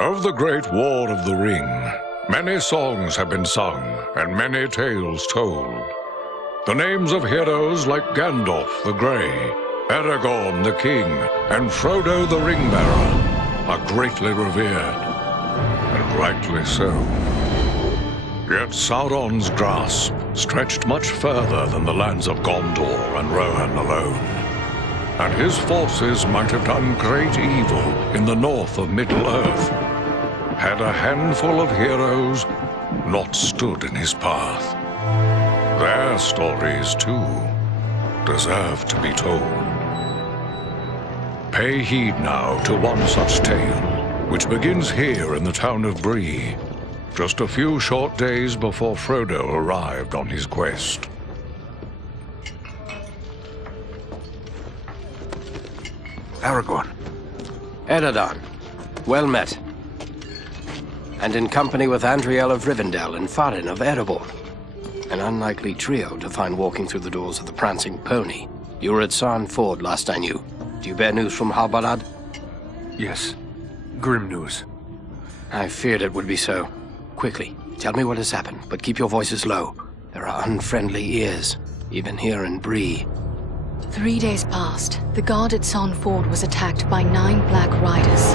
Of the Great War of the Ring, many songs have been sung and many tales told. The names of heroes like Gandalf the Grey, Aragorn the King, and Frodo the Ring-Bearer are greatly revered, and rightly so. Yet Sauron's grasp stretched much further than the lands of Gondor and Rohan alone, and his forces might have done great evil in the north of Middle-earth, had a handful of heroes not stood in his path. Their stories, too, deserve to be told. Pay heed now to one such tale, which begins here in the town of Bree, just a few short days before Frodo arrived on his quest. Aragorn. Eredon, well met. And in company with Andriel of Rivendell and Farin of Erebor. An unlikely trio to find walking through the doors of the Prancing Pony. You were at Sarn Ford last I knew. Do you bear news from Halbarad? Yes. Grim news. I feared it would be so. Quickly, tell me what has happened, but keep your voices low. There are unfriendly ears, even here in Bree. 3 days passed. The guard at Sarn Ford was attacked by 9 Black Riders.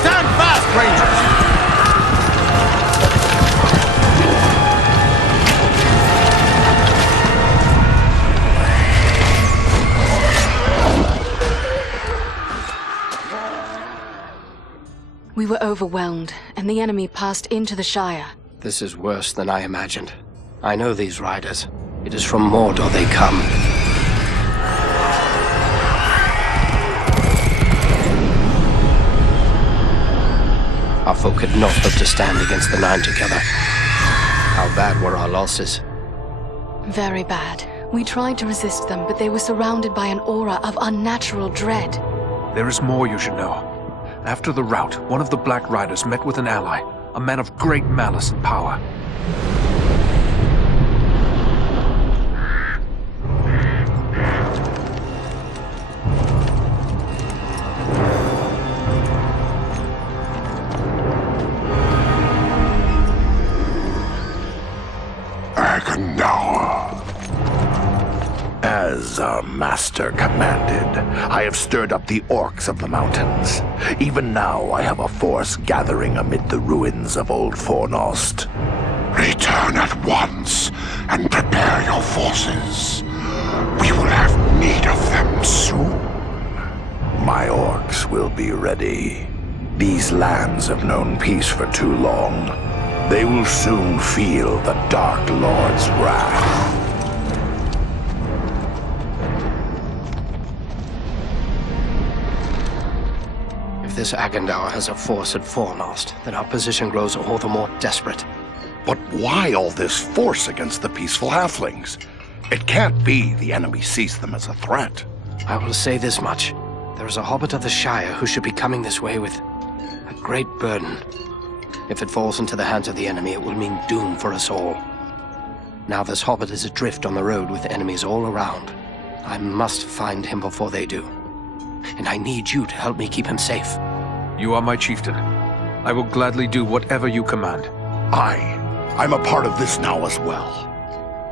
Stand fast, Rangers! We were overwhelmed, and the enemy passed into the Shire. This is worse than I imagined. I know these riders. It is from Mordor they come. Our folk had not hoped to stand against the 9 together. How bad were our losses? Very bad. We tried to resist them, but they were surrounded by an aura of unnatural dread. There is more you should know. After the rout, one of the Black Riders met with an ally, a man of great malice and power. As our master commanded, I have stirred up the orcs of the mountains. Even now I have a force gathering amid the ruins of Old Fornost. Return at once and prepare your forces. We will have need of them soon. My orcs will be ready. These lands have known peace for too long. They will soon feel the Dark Lord's wrath. If this Agandaur has a force at Fornost, then our position grows all the more desperate. But why all this force against the peaceful halflings? It can't be the enemy sees them as a threat. I will say this much. There is a hobbit of the Shire who should be coming this way with a great burden. If it falls into the hands of the enemy, it will mean doom for us all. Now this hobbit is adrift on the road with enemies all around. I must find him before they do. And I need you to help me keep him safe. You are my chieftain. I will gladly do whatever you command. I'm a part of this now as well.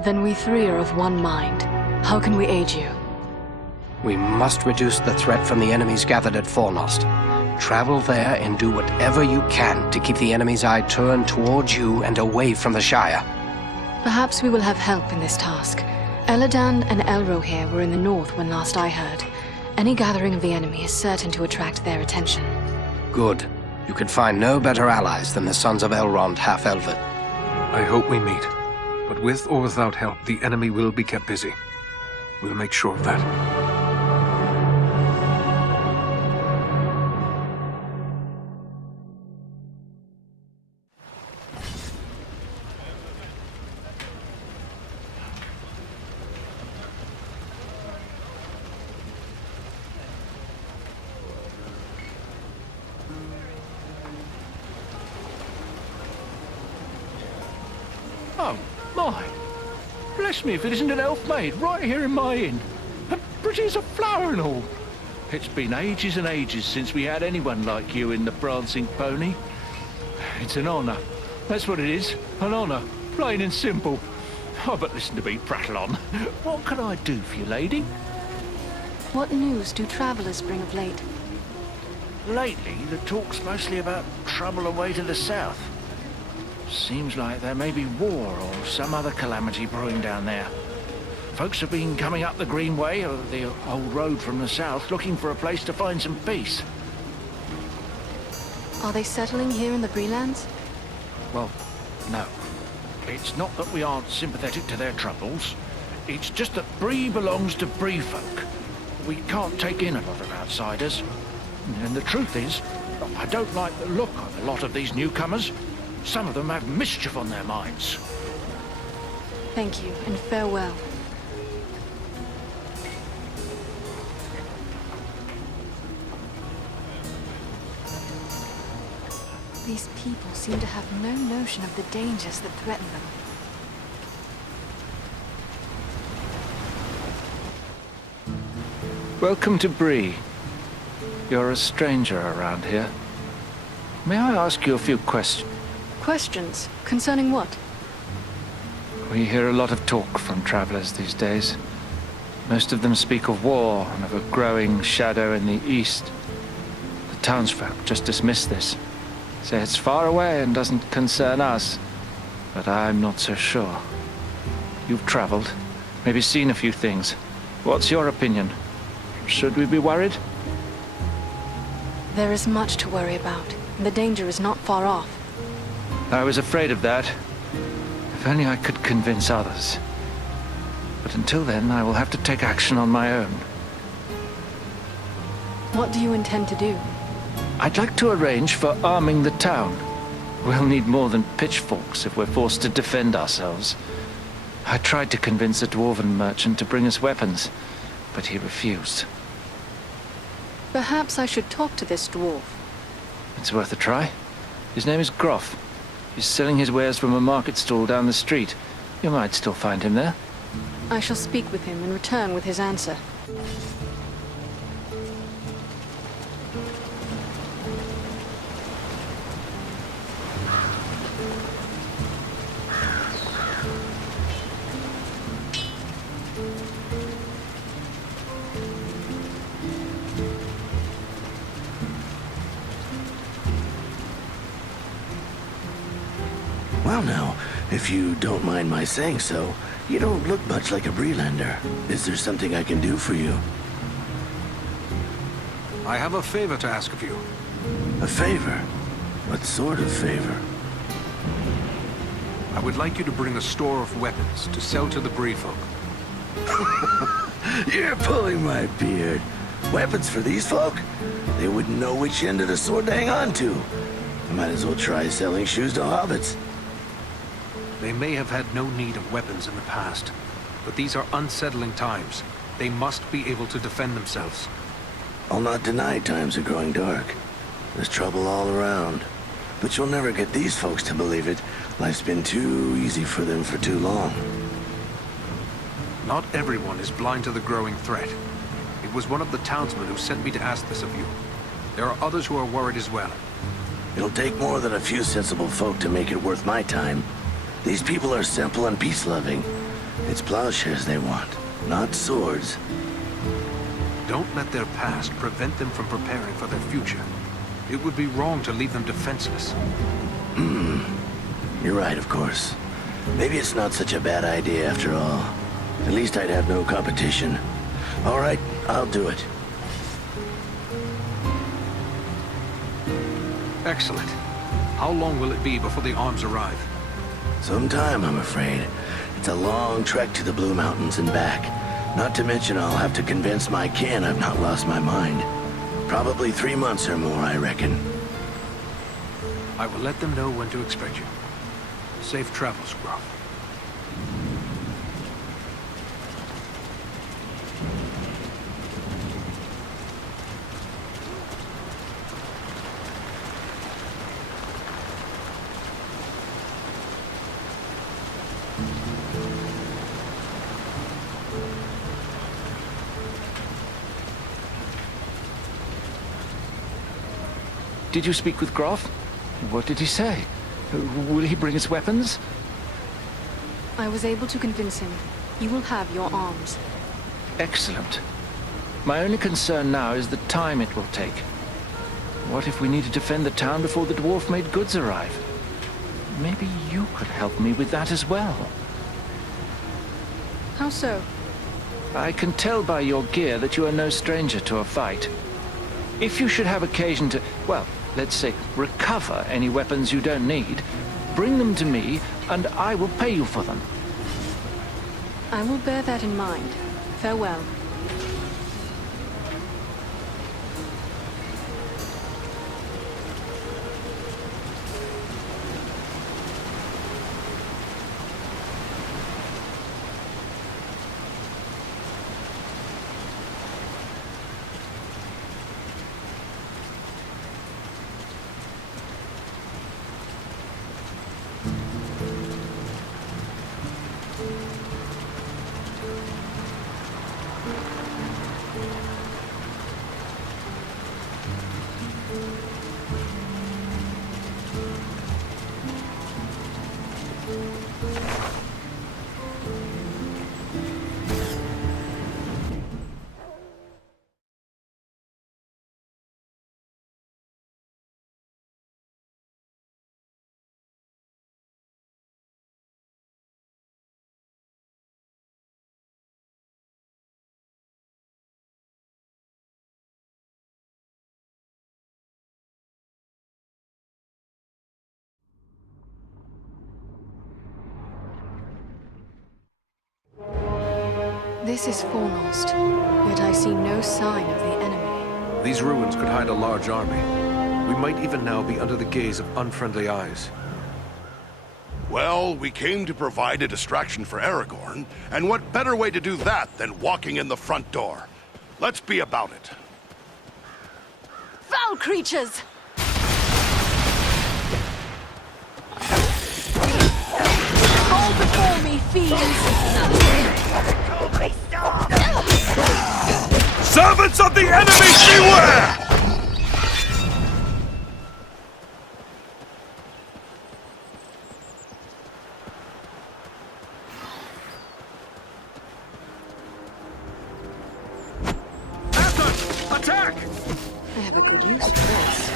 Then we 3 are of one mind. How can we aid you? We must reduce the threat from the enemies gathered at Fornost. Travel there and do whatever you can to keep the enemy's eye turned towards you and away from the Shire. Perhaps we will have help in this task. Eladan and Elrohir were in the north when last I heard. Any gathering of the enemy is certain to attract their attention. Good. You could find no better allies than the sons of Elrond half-elven. I hope we meet. But with or without help, the enemy will be kept busy. We'll make sure of that. Oh, my. Bless me if it isn't an elf maid right here in my inn. pretty as a flower and all. It's been ages and ages since we had anyone like you in the Prancing Pony. It's an honour. That's what it is. An honour. Plain and simple. Oh, but listen to me prattle on. What can I do for you, lady? What news do travelers bring of late? Lately, the talk's mostly about trouble away to the south. Seems like there may be war or some other calamity brewing down there. Folks have been coming up the Greenway, or the old road from the south, looking for a place to find some peace. Are they settling here in the Breelands? Well, no. It's not that we aren't sympathetic to their troubles. It's just that Bree belongs to Bree folk. We can't take in a lot of outsiders. And the truth is, I don't like the look of a lot of these newcomers. Some of them have mischief on their minds. Thank you, and farewell. These people seem to have no notion of the dangers that threaten them. Welcome to Bree. You're a stranger around here. May I ask you a few questions? Questions? Concerning what? We hear a lot of talk from travelers these days. Most of them speak of war and of a growing shadow in the east. The townsfolk just dismiss this. Say it's far away and doesn't concern us. But I'm not so sure. You've traveled, maybe seen a few things. What's your opinion? Should we be worried? There is much to worry about. The danger is not far off. I was afraid of that. If only I could convince others. But until then, I will have to take action on my own. What do you intend to do? I'd like to arrange for arming the town. We'll need more than pitchforks if we're forced to defend ourselves. I tried to convince a dwarven merchant to bring us weapons, but he refused. Perhaps I should talk to this dwarf. It's worth a try. His name is Groff. He's selling his wares from a market stall down the street. You might still find him there. I shall speak with him and return with his answer. Well now, if you don't mind my saying so, you don't look much like a Breelander. Is there something I can do for you? I have a favor to ask of you. A favor? What sort of favor? I would like you to bring a store of weapons to sell to the Bree folk. You're pulling my beard. Weapons for these folk? They wouldn't know which end of the sword to hang on to. I might as well try selling shoes to hobbits. They may have had no need of weapons in the past, but these are unsettling times. They must be able to defend themselves. I'll not deny times are growing dark. There's trouble all around. But you'll never get these folks to believe it. Life's been too easy for them for too long. Not everyone is blind to the growing threat. It was one of the townsmen who sent me to ask this of you. There are others who are worried as well. It'll take more than a few sensible folk to make it worth my time. These people are simple and peace-loving. It's plowshares they want, not swords. Don't let their past prevent them from preparing for their future. It would be wrong to leave them defenseless. You're right, of course. Maybe it's not such a bad idea after all. At least I'd have no competition. All right, I'll do it. Excellent. How long will it be before the arms arrive? Some time, I'm afraid. It's a long trek to the Blue Mountains and back. Not to mention I'll have to convince my kin I've not lost my mind. Probably 3 months or more, I reckon. I will let them know when to expect you. Safe travels, Groff. Did you speak with Groff? What did he say? Will he bring us weapons? I was able to convince him. You will have your arms. Excellent. My only concern now is the time it will take. What if we need to defend the town before the dwarf-made goods arrive? Maybe you could help me with that as well. How so? I can tell by your gear that you are no stranger to a fight. If you should have occasion to, well, let's say, recover any weapons you don't need, bring them to me, and I will pay you for them. I will bear that in mind. Farewell. This is foremost, yet I see no sign of the enemy. These ruins could hide a large army. We might even now be under the gaze of unfriendly eyes. Well, we came to provide a distraction for Aragorn, and what better way to do that than walking in the front door? Let's be about it. Foul creatures! Fall before me, fiends! Servants of the enemy, beware! Attack! I have a good use for this.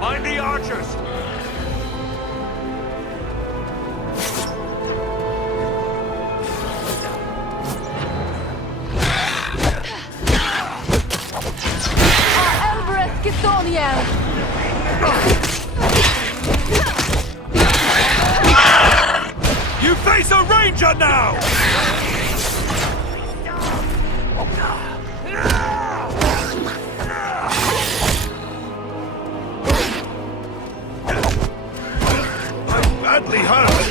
Mind the archers! You face a ranger now! I'm badly hurt.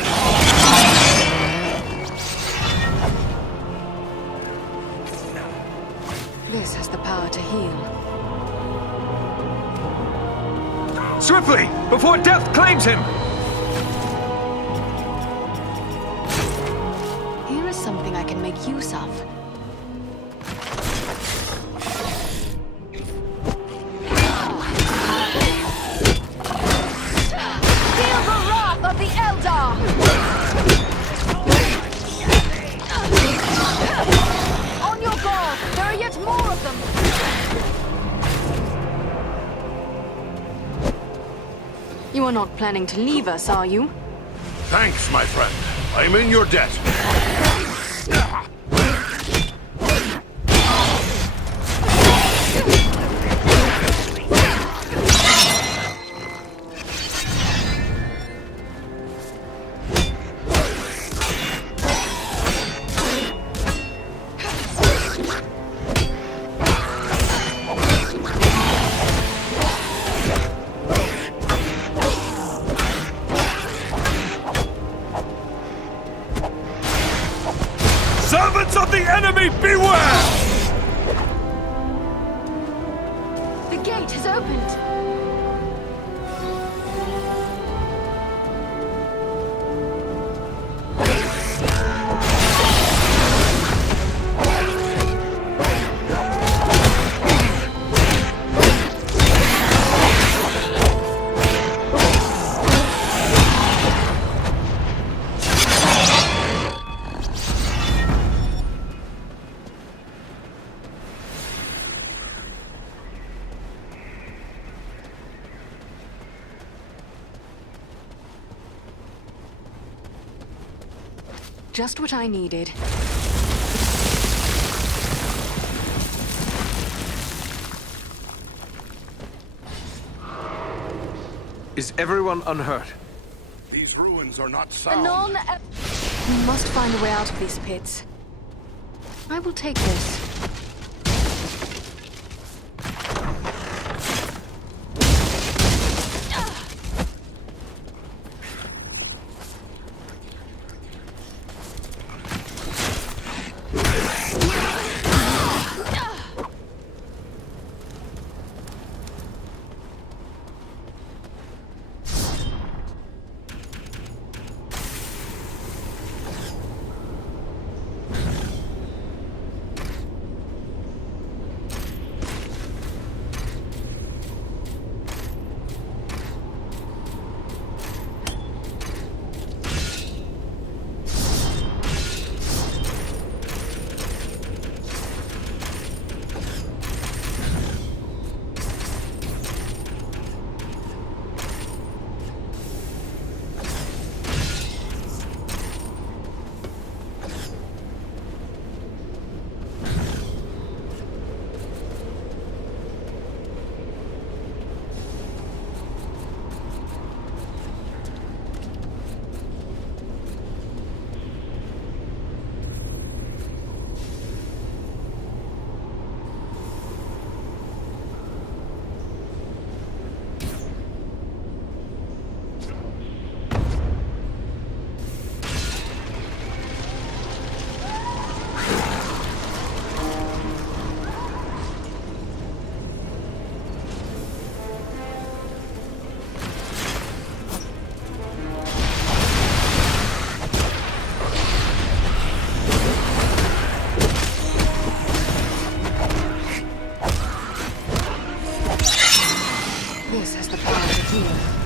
This has the power to heal. Swiftly, before death claims him! Here is something I can make use of. Feel the wrath of the Eldar! On your guard! There are yet more of them! You are not planning to leave us, are you? Thanks, my friend. I'm in your debt. of the enemy, beware! The gate has opened. Just what I needed. Is everyone unhurt? These ruins are not sound. We must find a way out of these pits. I will take this. This has the power to heal.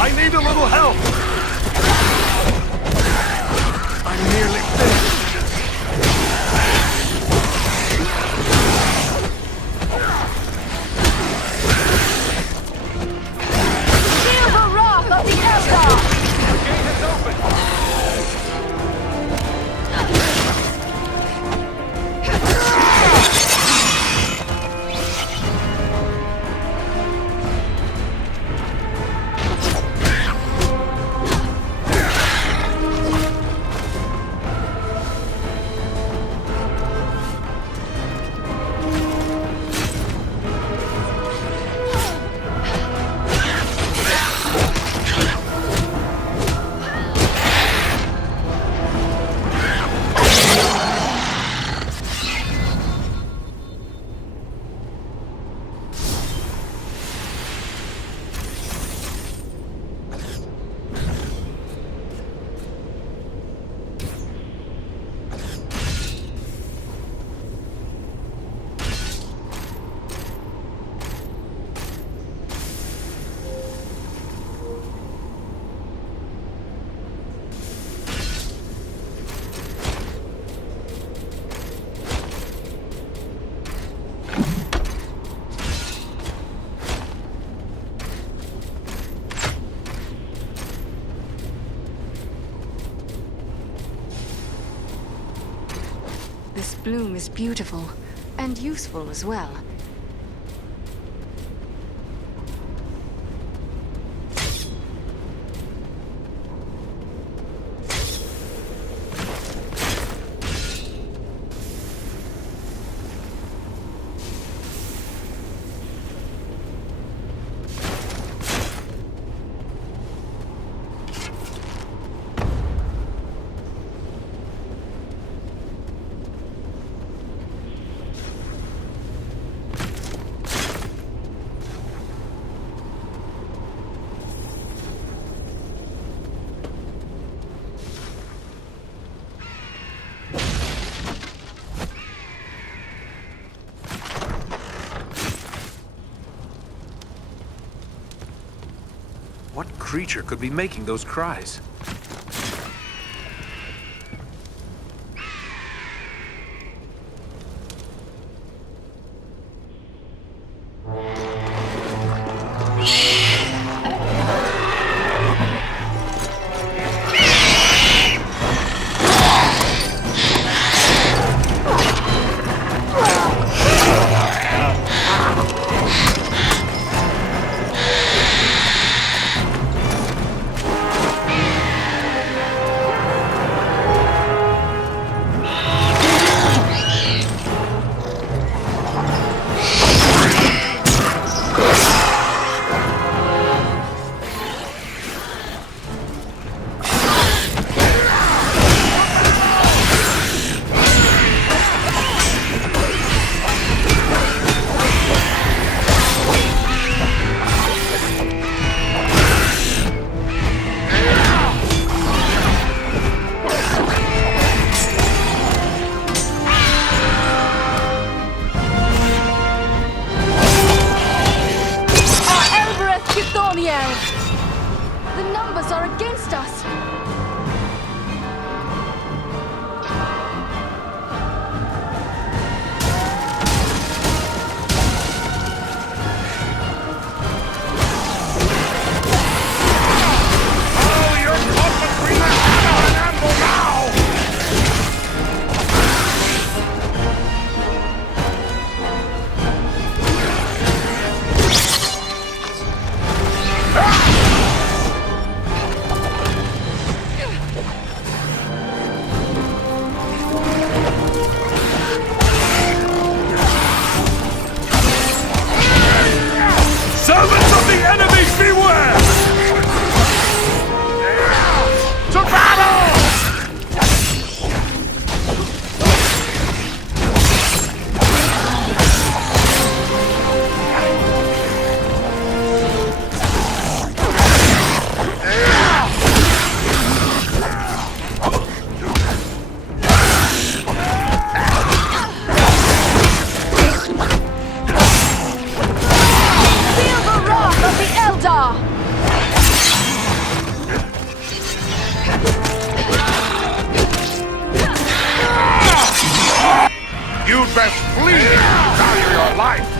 I need a little help! I'm nearly finished. Feel the wrath of the Eldar! The gate is open! bloom is beautiful, and useful as well. What creature could be making those cries? The numbers are against us! Servants of the enemy, beware! To battle! You'd best flee! Value your life!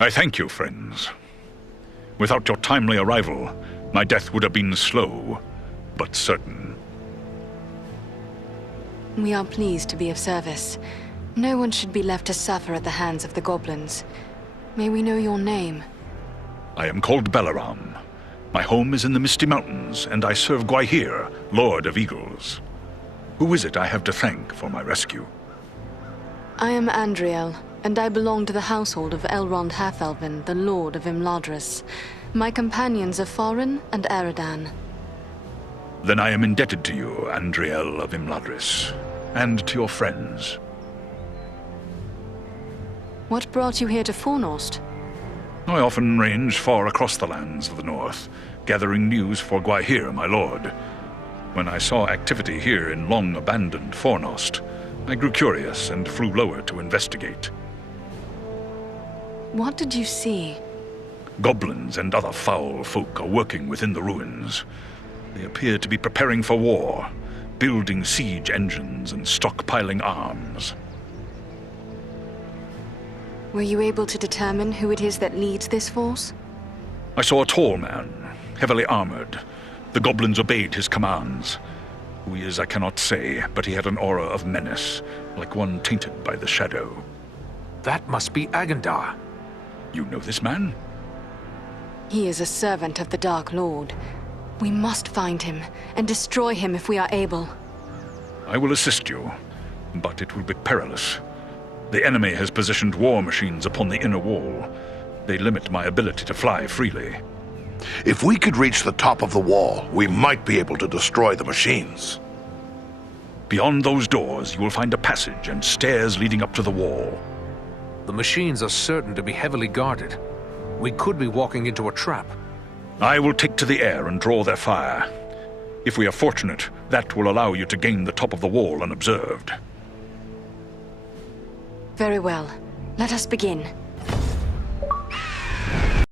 I thank you, friends. Without your timely arrival, my death would have been slow, but certain. We are pleased to be of service. No one should be left to suffer at the hands of the goblins. May we know your name? I am called Balaram. My home is in the Misty Mountains, and I serve Gwaihir, Lord of Eagles. Who is it I have to thank for my rescue? I am Andriel, and I belong to the household of Elrond Half-Elven, the Lord of Imladris. My companions are Thorin and Eridan. Then I am indebted to you, Andriel of Imladris, and to your friends. What brought you here to Fornost? I often range far across the lands of the north, gathering news for Gwaihir, my lord. When I saw activity here in long-abandoned Fornost, I grew curious and flew lower to investigate. What did you see? Goblins and other foul folk are working within the ruins. They appear to be preparing for war, building siege engines and stockpiling arms. Were you able to determine who it is that leads this force? I saw a tall man, heavily armored. The goblins obeyed his commands. Who he is I cannot say, but he had an aura of menace, like one tainted by the shadow. That must be Agandar. You know this man? He is a servant of the Dark Lord. We must find him, and destroy him if we are able. I will assist you, but it will be perilous. The enemy has positioned war machines upon the inner wall. They limit my ability to fly freely. If we could reach the top of the wall, we might be able to destroy the machines. Beyond those doors, you will find a passage and stairs leading up to the wall. The machines are certain to be heavily guarded. We could be walking into a trap. I will take to the air and draw their fire. If we are fortunate, that will allow you to gain the top of the wall unobserved. Very well. Let us begin.